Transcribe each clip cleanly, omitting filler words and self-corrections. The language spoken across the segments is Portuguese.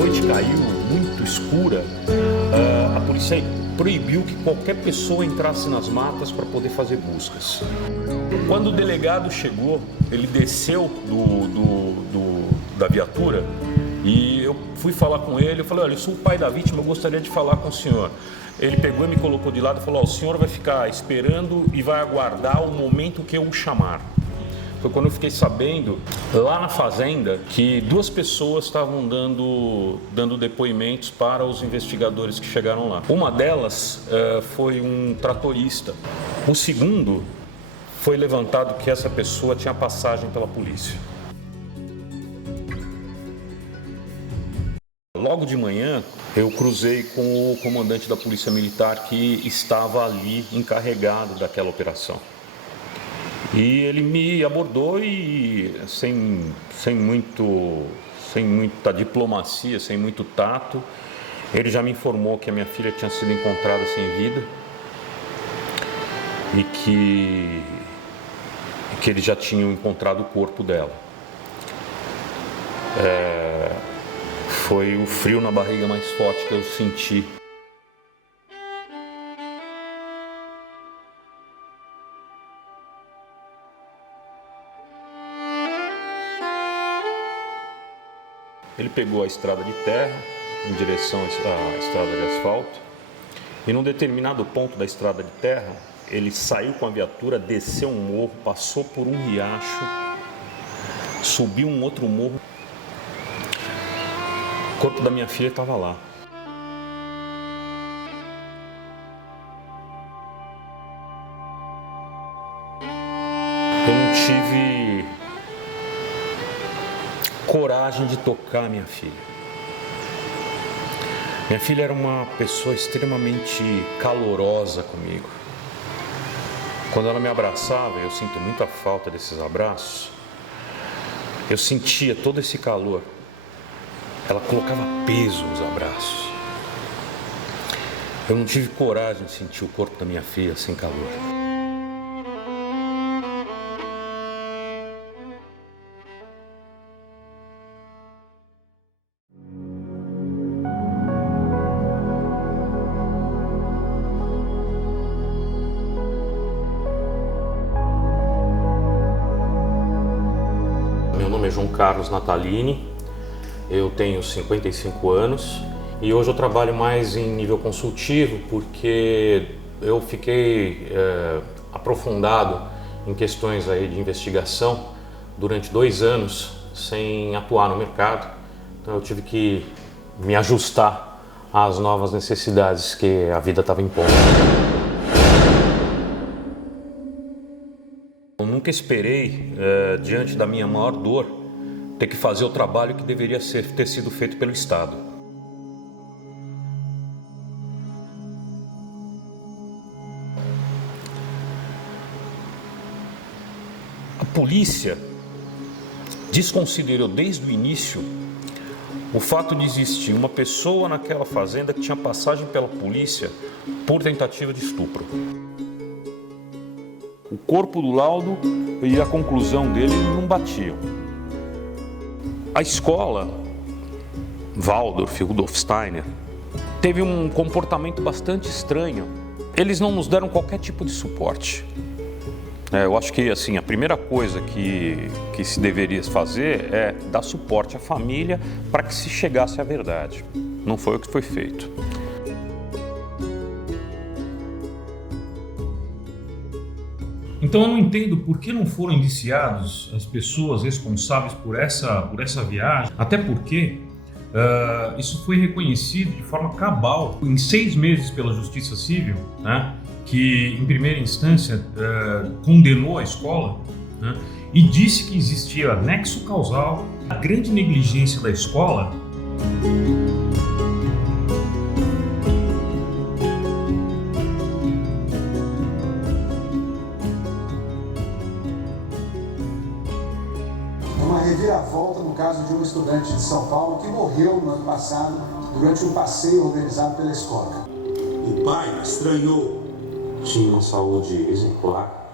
noite caiu muito escura, a polícia proibiu que qualquer pessoa entrasse nas matas para poder fazer buscas. Quando o delegado chegou, ele desceu da viatura e eu fui falar com ele. Eu falei: olha, eu sou o pai da vítima, eu gostaria de falar com o senhor. Ele pegou e me colocou de lado e falou: o senhor vai ficar esperando e vai aguardar o momento que eu o chamar. Foi quando eu fiquei sabendo, lá na fazenda, que 2 pessoas estavam dando depoimentos para os investigadores que chegaram lá. Uma delas foi um tratorista. O segundo, foi levantado que essa pessoa tinha passagem pela polícia. Logo de manhã, eu cruzei com o comandante da Polícia Militar que estava ali encarregado daquela operação. E ele me abordou e, sem muita diplomacia, sem muito tato, ele já me informou que a minha filha tinha sido encontrada sem vida e que eles já tinham encontrado o corpo dela. Foi o frio na barriga mais forte que eu senti. Ele pegou a estrada de terra em direção à estrada de asfalto e num determinado ponto da estrada de terra ele saiu com a viatura, desceu um morro, passou por um riacho, subiu um outro morro. O corpo da minha filha estava lá. Eu não tive coragem de tocar minha filha. Minha filha era uma pessoa extremamente calorosa comigo. Quando ela me abraçava, eu sinto muita falta desses abraços, eu sentia todo esse calor. Ela colocava peso nos abraços. Eu não tive coragem de sentir o corpo da minha filha sem calor. Meu nome é João Carlos Natalini, eu tenho 55 anos e hoje eu trabalho mais em nível consultivo porque eu fiquei aprofundado em questões aí de investigação durante 2 anos sem atuar no mercado, então eu tive que me ajustar às novas necessidades que a vida estava impondo. Eu nunca esperei, diante da minha maior dor, ter que fazer o trabalho que deveria ter sido feito pelo Estado. A polícia desconsiderou desde o início o fato de existir uma pessoa naquela fazenda que tinha passagem pela polícia por tentativa de estupro. O corpo do laudo e a conclusão dele não batiam. A escola, Waldorf, Rudolf Steiner, teve um comportamento bastante estranho. Eles não nos deram qualquer tipo de suporte. Eu acho que assim, a primeira coisa que se deveria fazer é dar suporte à família para que se chegasse à verdade. Não foi o que foi feito. Então eu não entendo por que não foram indiciados as pessoas responsáveis por essa viagem, até porque isso foi reconhecido de forma cabal em 6 meses pela Justiça Civil, né, que em primeira instância condenou a escola, né, e disse que existia nexo causal, a grande negligência da escola. Reviravolta no caso de um estudante de São Paulo que morreu no ano passado durante um passeio organizado pela escola. O pai estranhou. Tinha uma saúde exemplar,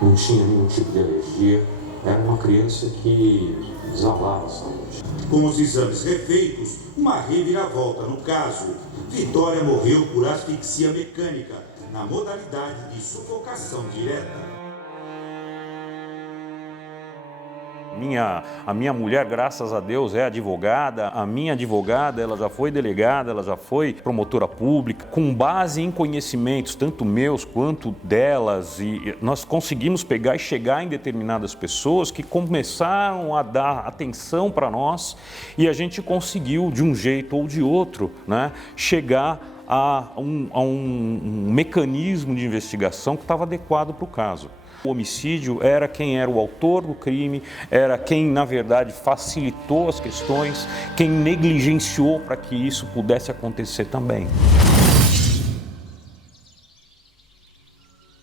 não tinha nenhum tipo de alergia, era uma criança que exalava a saúde. Com os exames refeitos, uma reviravolta no caso. Vitória morreu por asfixia mecânica, na modalidade de sufocação direta. A minha mulher, graças a Deus, é advogada. A minha advogada, ela já foi delegada, ela já foi promotora pública. Com base em conhecimentos, tanto meus quanto delas, e nós conseguimos pegar e chegar em determinadas pessoas que começaram a dar atenção para nós e a gente conseguiu, de um jeito ou de outro, né, chegar a um mecanismo de investigação que estava adequado para o caso. O homicídio era quem era o autor do crime, era quem, na verdade, facilitou as questões, quem negligenciou para que isso pudesse acontecer também.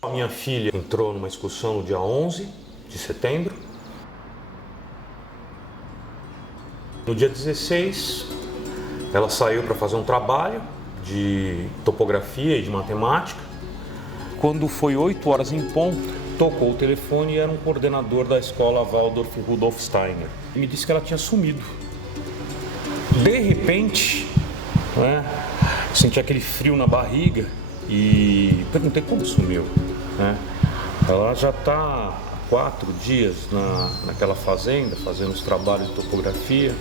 A minha filha entrou numa excursão no dia 11 de setembro. No dia 16, ela saiu para fazer um trabalho de topografia e de matemática. Quando foi 8 horas em ponto, tocou o telefone e era um coordenador da escola Waldorf Rudolf Steiner. E me disse que ela tinha sumido. De repente, né, senti aquele frio na barriga e perguntei como sumiu. Né? Ela já está há 4 dias naquela fazenda, fazendo os trabalhos de topografia.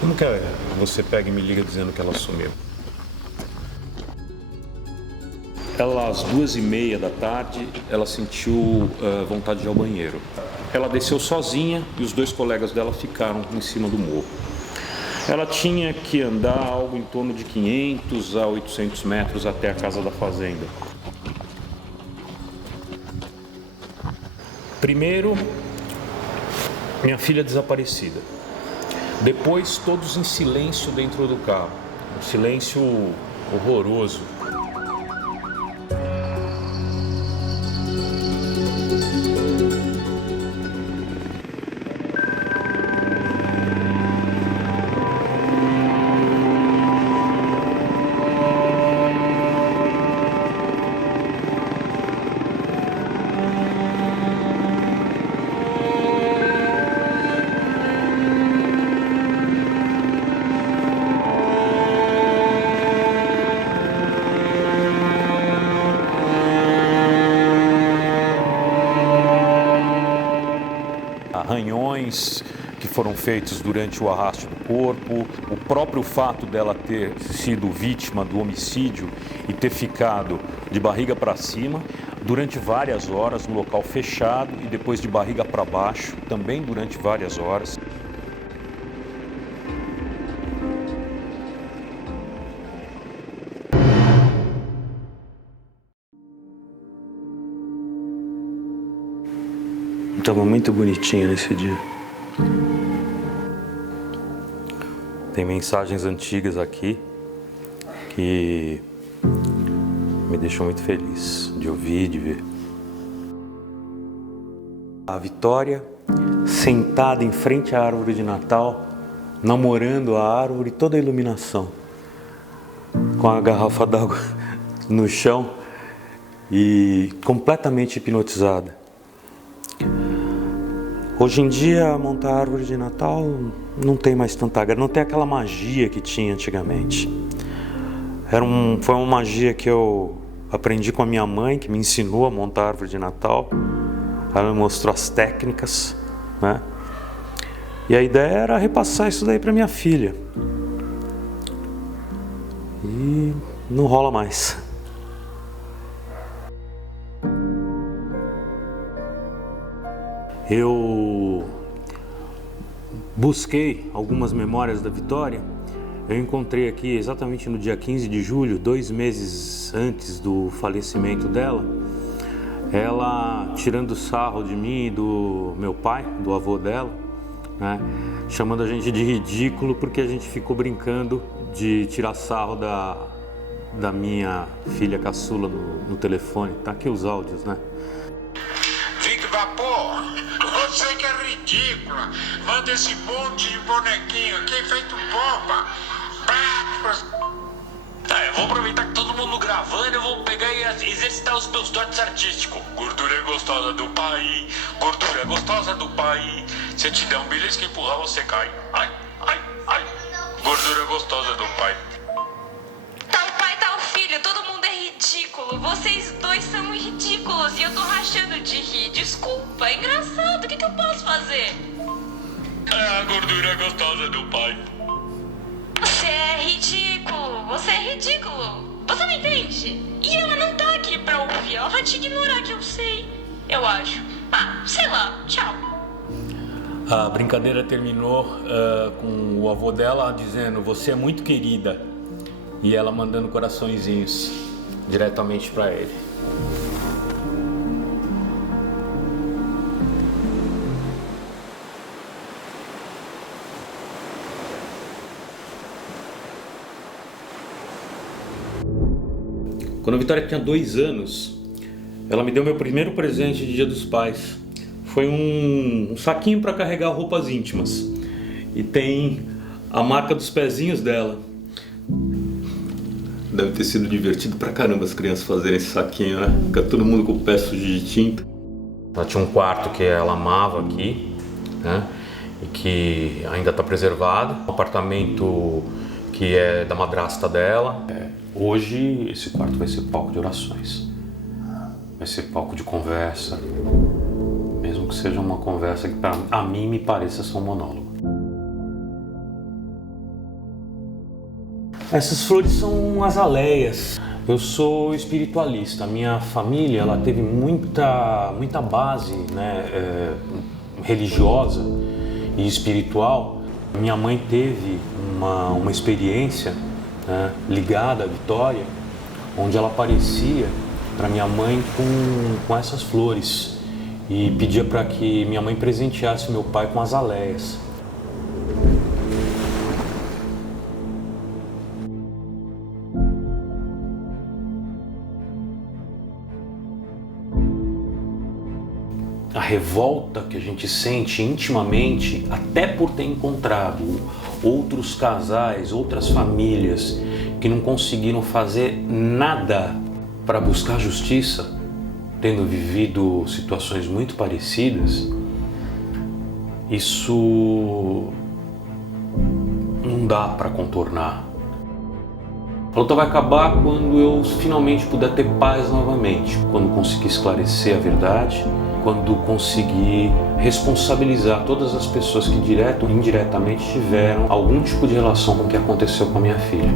Como que você pega e me liga dizendo que ela sumiu? Ela, às 2h30 da tarde, ela sentiu vontade de ir ao banheiro. Ela desceu sozinha e os 2 colegas dela ficaram em cima do morro. Ela tinha que andar algo em torno de 500 a 800 metros até a casa da fazenda. Primeiro, minha filha desaparecida. Depois, todos em silêncio dentro do carro. Um silêncio horroroso. Arranhões que foram feitos durante o arraste do corpo, o próprio fato dela ter sido vítima do homicídio e ter ficado de barriga para cima durante várias horas no local fechado e depois de barriga para baixo, também durante várias horas. Estava muito bonitinha nesse dia. Tem mensagens antigas aqui que me deixam muito feliz de ouvir, de ver. A Vitória sentada em frente à árvore de Natal, namorando a árvore, toda a iluminação, com a garrafa d'água no chão e completamente hipnotizada. Hoje em dia, montar árvore de Natal não tem mais tanta graça, não tem aquela magia que tinha antigamente. Foi uma magia que eu aprendi com a minha mãe, que me ensinou a montar árvore de Natal. Ela me mostrou as técnicas, né? E a ideia era repassar isso daí para minha filha. E não rola mais. Eu busquei algumas memórias da Vitória. Eu encontrei aqui exatamente no dia 15 de julho, 2 meses antes do falecimento dela, ela tirando sarro de mim e do meu pai, do avô dela, né, chamando a gente de ridículo porque a gente ficou brincando de tirar sarro da minha filha caçula no telefone. Tá aqui os áudios, né? Vic Vapor, você que é ridícula, manda esse monte de bonequinho aqui feito boba. Eu vou aproveitar que todo mundo gravando, eu vou pegar e exercitar os meus dotes artísticos. Gordura é gostosa do pai, gordura é gostosa do pai. Se eu te der um belisco e empurrar, você cai. Ai, ai, ai. Gordura gostosa do pai. Tal pai, tal filho, todo mundo é ridículo. Vocês dois são ridículos e eu tô rachando de rir. Desculpa, é engraçado. O que eu posso fazer? É a gordura gostosa do pai. Você é ridículo. Você é ridículo. Você não entende? E ela não tá aqui pra ouvir. Ela vai te ignorar, que eu sei. Eu acho. Ah, sei lá. Tchau. A brincadeira terminou com o avô dela dizendo: "Você é muito querida", e ela mandando coraçõezinhos diretamente para ele. Quando a Vitória tinha 2 anos, ela me deu meu primeiro presente de Dia dos Pais. Foi um saquinho para carregar roupas íntimas. E tem a marca dos pezinhos dela. Deve ter sido divertido pra caramba as crianças fazerem esse saquinho, né? Fica todo mundo com o pé sujo de tinta. Ela tinha um quarto que ela amava aqui, né? E que ainda está preservado. Um apartamento que é da madrasta dela. Hoje esse quarto vai ser palco de orações. Vai ser palco de conversa. Mesmo que seja uma conversa que a mim me pareça ser um monólogo. Essas flores são azaleias. Eu sou espiritualista. A minha família ela teve muita base, né, religiosa e espiritual. Minha mãe teve uma experiência, né, ligada à Vitória, onde ela aparecia para minha mãe com essas flores e pedia para que minha mãe presenteasse meu pai com azaleias. A revolta que a gente sente intimamente, até por ter encontrado outros casais, outras famílias que não conseguiram fazer nada para buscar justiça, tendo vivido situações muito parecidas, isso não dá para contornar. A luta vai acabar quando eu finalmente puder ter paz novamente, quando conseguir esclarecer a verdade, quando conseguir responsabilizar todas as pessoas que direto ou indiretamente tiveram algum tipo de relação com o que aconteceu com a minha filha.